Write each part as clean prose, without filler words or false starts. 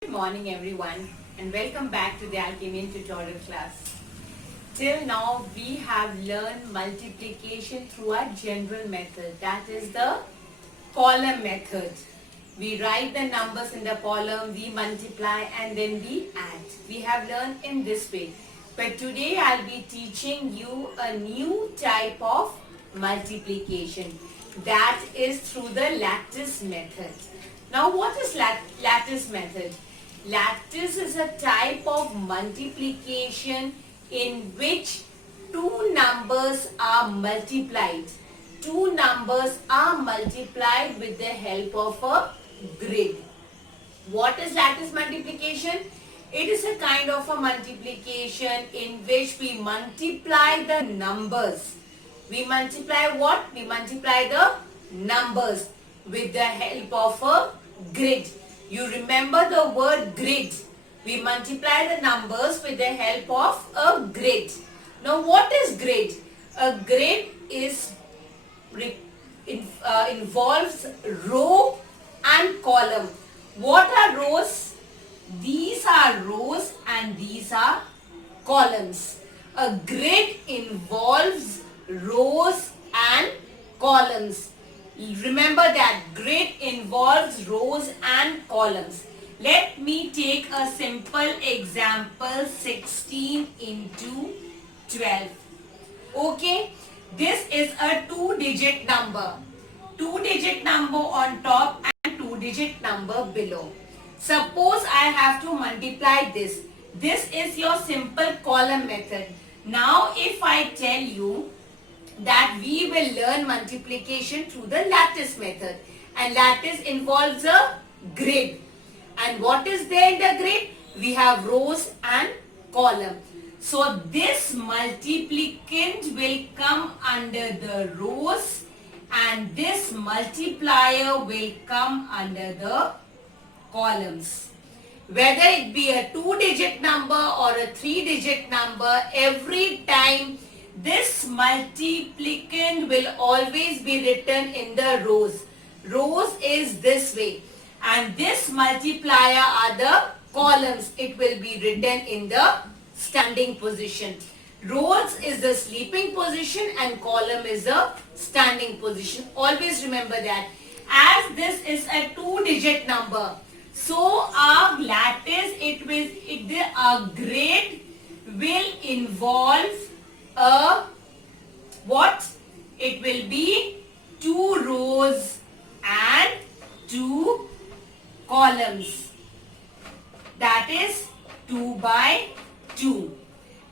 Good morning everyone and welcome back to the Alchemy tutorial class. Till now we have learned multiplication through our general method, that is the column method. We write the numbers in the column, we multiply and then we add. We have learned in this way. But today I'll be teaching you a new type of multiplication, that is through the lattice method. Now what is lattice method? Lattice is a type of multiplication in which two numbers are multiplied. Two numbers are multiplied with the help of a grid. What is lattice multiplication? It is a kind of a multiplication in which we multiply the numbers. We multiply what? We multiply the numbers with the help of a grid. You remember the word grid. We multiply the numbers with the help of a grid. Now what is grid? A grid involves row and column. What are rows? These are rows and these are columns. A grid involves rows and columns. Remember that grid involves rows and columns. Let me take a simple example, 16 into 12. Okay, this is a two-digit number. Two-digit number on top and two-digit number below. Suppose I have to multiply this. This is your simple column method. Now if I tell you that we will learn multiplication through the lattice method, and lattice involves a grid, and what is there in the grid? We have rows and column. So this multiplicand will come under the rows and this multiplier will come under the columns. Whether it be a two-digit number or a three-digit number, every time this multiplicand will always be written in the rows. Rows is this way and this multiplier are the columns. It will be written in the standing position. Rows is the sleeping position and column is the standing position. Always remember that. As this is a two-digit number, so our lattice, a grid will involve what? It will be two rows and two columns. That is 2 by 2.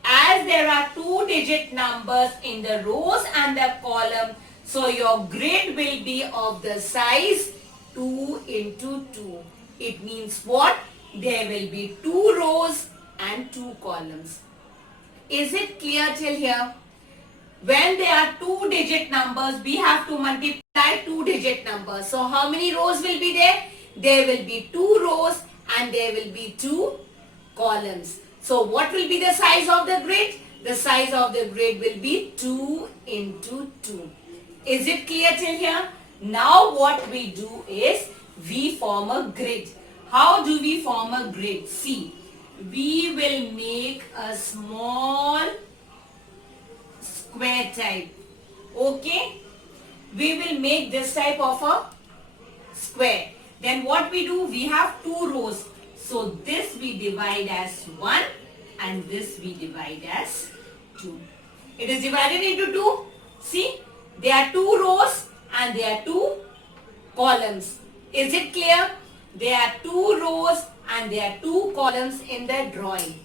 As there are two-digit numbers in the rows and the column, so your grid will be of the size 2 into 2. It means what? There will be two rows and two columns. Is it clear till here? When there are two-digit numbers, we have to multiply two-digit numbers. So how many rows will be there? There will be two rows and there will be two columns. So what will be the size of the grid? The size of the grid will be 2 into 2. Is it clear till here? Now what we do is we form a grid. How do we form a grid? See, we will make a small square type. Okay, we will make this type of a square. Then what we do, we have two rows, so this we divide as 1 and this we divide as 2. It is divided into 2. See, there are two rows and there are two columns. Is it clear? There are two rows and there are two columns in the drawing.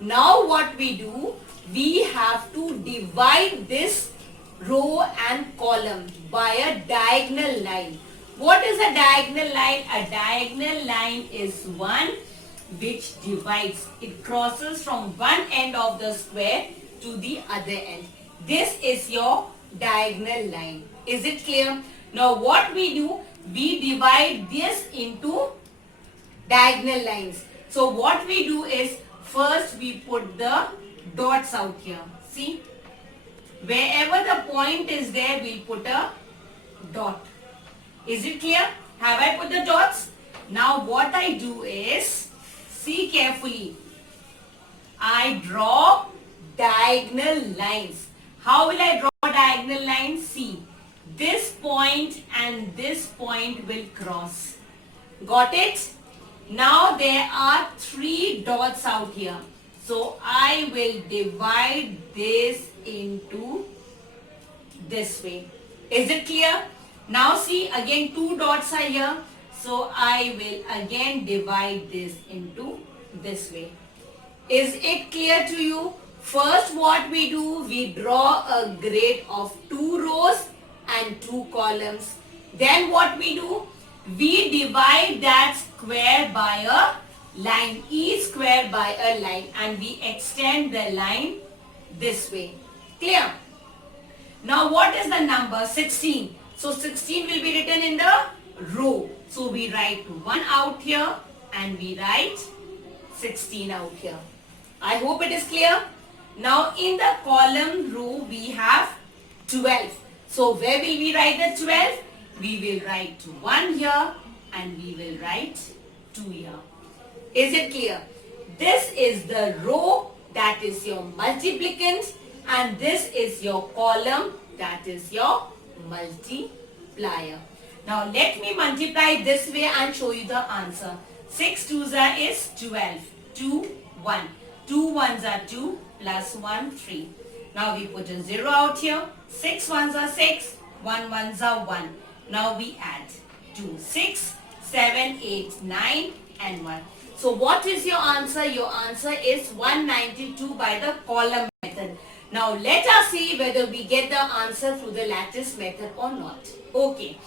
Now what we do, we have to divide this row and column by a diagonal line. What is a diagonal line? A diagonal line is one which divides. It crosses from one end of the square to the other end. This is your diagonal line. Is it clear? Now what we do, we divide this into diagonal lines. So what we do is, first we put the dots out here. See, wherever the point is there, we'll put a dot. Is it clear? Have I put the dots? Now what I do is, See carefully. I draw diagonal lines. How will I draw diagonal lines? See, this point and this point will cross. Got it? Now there are 3 dots out here. So I will divide this into this way. Is it clear? Now see, again 2 dots are here. So I will again divide this into this way. Is it clear to you? First what we do, we draw a grid of 2 rows and 2 columns. Then what we do? We divide that square by a line, each square by a line, and we extend the line this way. Clear? Now what is the number? 16. So 16 will be written in the row. So we write 1 out here and we write 16 out here. I hope it is clear. Now in the column row we have 12. So where will we write the 12? We will write 1 here and we will write 2 here. Is it clear? This is the row, that is your multiplicand, and this is your column, that is your multiplier. Now let me multiply this way and show you the answer. 6 twos are is 12. 2, 1. 2 ones are 2 plus 1, 3. Now we put a 0 out here. 6 ones are 6. 1 ones are 1. Now we add 2, 6, 7, 8, 9 and 1. So what is your answer? Your answer is 192 by the column method. Now let us see whether we get the answer through the lattice method or not. Okay.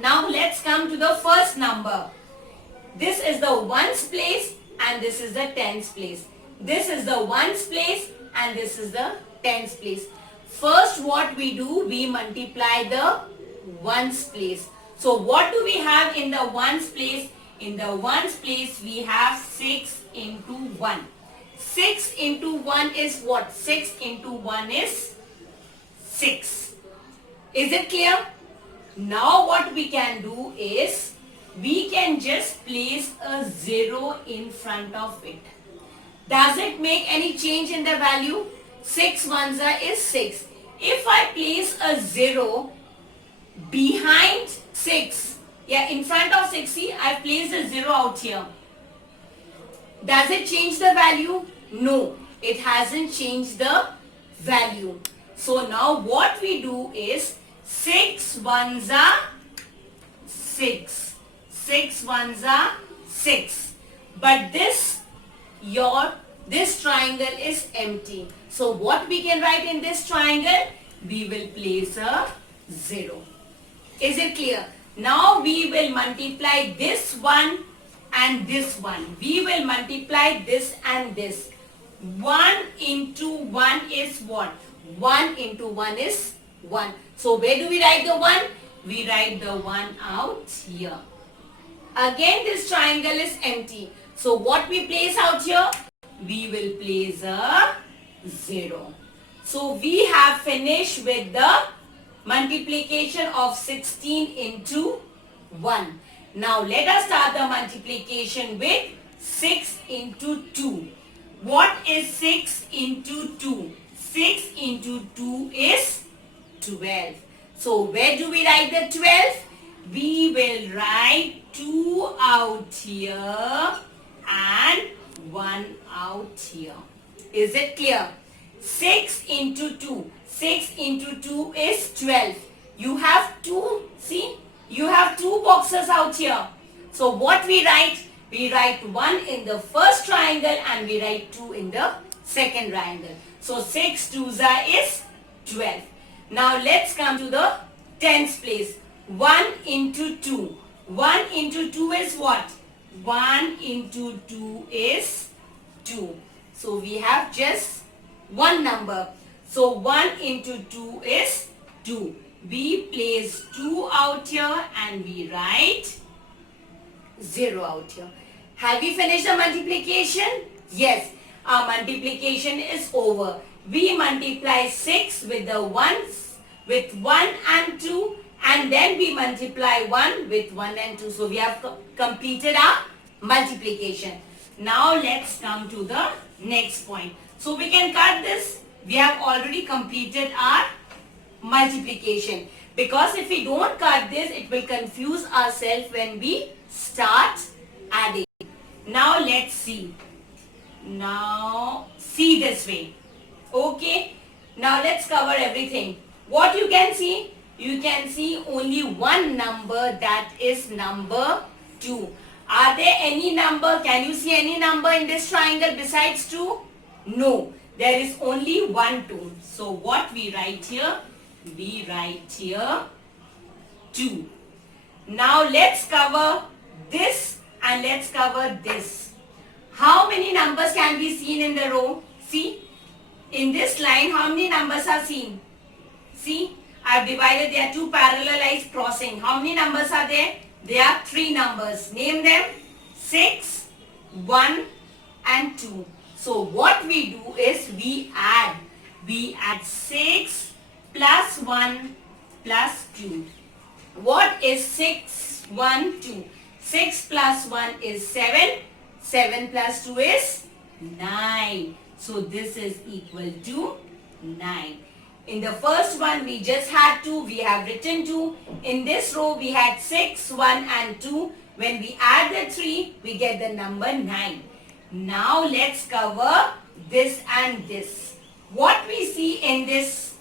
Now let's come to the first number. This is the ones place and this is the tens place. This is the ones place and this is the tens place. First what we do, we multiply the ones place. So what do we have in the ones place? In the ones place we have 6 into 1. 6 into 1 is what? 6 into 1 is 6. Is it clear? Now what we can do is, we can just place a 0 in front of it. Does it make any change in the value? 6 ones are is 6. If I place a 0 behind 6, in front of 6, see, I placed a 0 out here. Does it change the value? No, it hasn't changed the value. So now what we do is, 6 ones are 6. 6 ones are 6. But this triangle is empty. So what we can write in this triangle? We will place a 0. Is it clear? Now we will multiply this one and this one. We will multiply this and this. 1 into 1 is what? 1 into 1 is 1. So where do we write the 1? We write the 1 out here. Again this triangle is empty. So what we place out here? We will place a 0. So we have finished with the multiplication of 16 into 1. Now let us start the multiplication with 6 into 2. What is 6 into 2? 6 into 2 is 12. So where do we write the 12? We will write 2 out here and 1 out here. Is it clear? 6 into 2. 6 into 2 is 12. You have 2, see? You have 2 boxes out here. So what we write? We write 1 in the first triangle and we write 2 in the second triangle. So 6 twos are is 12. Now let's come to the tens place. 1 into 2. 1 into 2 is what? 1 into 2 is 2. So we have just one number. So 1 into 2 is 2. We place 2 out here and we write 0 out here. Have we finished the multiplication? Yes. Our multiplication is over. We multiply 6 with the ones, with 1 and 2, and then we multiply 1 with 1 and 2. So we have completed our multiplication. Now let's come to the next point. So we can cut this. We have already completed our multiplication. Because if we don't cut this, it will confuse ourselves when we start adding. Now let's see. Now see this way. Okay. Now let's cover everything. What you can see? You can see only one number, that is number 2. Are there any number? Can you see any number in this triangle besides 2? No. There is only 1, 2. So what we write here? We write here 2. Now let's cover this and let's cover this. How many numbers can be seen in the row? See, in this line, how many numbers are seen? See, I have divided, there are 2 parallel lines crossing. How many numbers are there? There are 3 numbers. Name them. 6, 1 and 2. So what we do is we add. We add 6 plus 1 plus 2. What is 6, 1, 2? 6 plus 1 is 7. 7 plus 2 is 9. So this is equal to 9. In the first one we just had 2. We have written 2. In this row we had 6, 1 and 2. When we add the 3, we get the number 9. Now let's cover this and this. What we see in this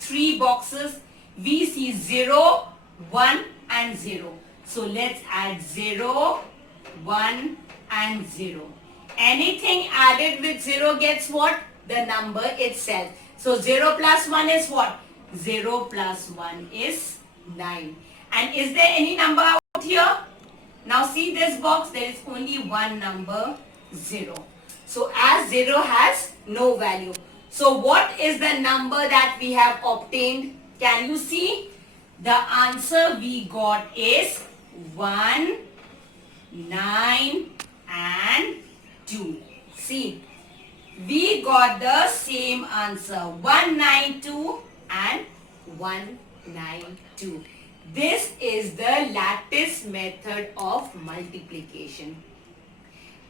3 boxes, we see 0, 1 and 0. So let's add 0, 1 and 0. Anything added with 0 gets what? The number itself. So 0 plus 1 is what? 0 plus 1 is 9. And is there any number out here? Now see this box, there is only one number, 0. So as 0 has no value. So what is the number that we have obtained? Can you see? The answer we got is 1, 9 and 2. See, we got the same answer, 192 and 192. This is the lattice method of multiplication.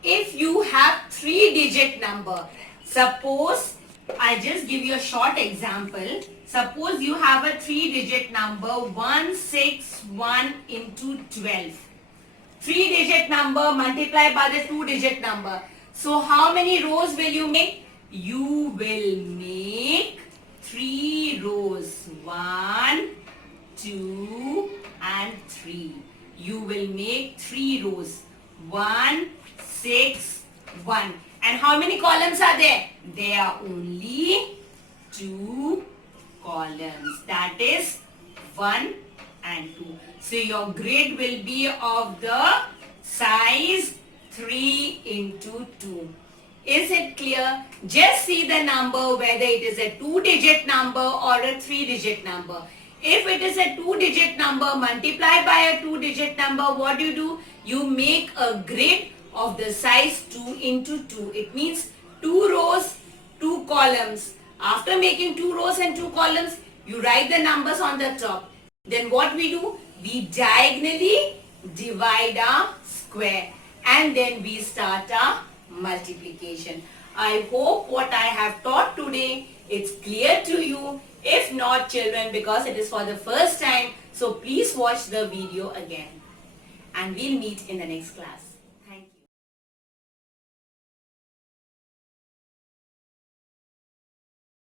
If you have 3-digit number, suppose, I'll just give you a short example. Suppose you have a 3-digit number 161 into 12. 3-digit number multiplied by the 2-digit number. So how many rows will you make? You will make 3 rows. 1, 2 and 3. You will make 3 rows. 1, 6, 1. And how many columns are there? There are only 2 columns. That is 1 and 2. So your grid will be of the size 3 into 2. Is it clear? Just see the number, whether it is a 2-digit number or a 3-digit number. If it is a 2-digit number multiplied by a 2-digit number, what do? You make a grid of the size 2 into 2. It means 2 rows, 2 columns. After making 2 rows and 2 columns, you write the numbers on the top. Then what we do? We diagonally divide our square and then we start our multiplication. I hope what I have taught today is clear to you. If not, children, because it is for the first time, so please watch the video again. And we'll meet in the next class.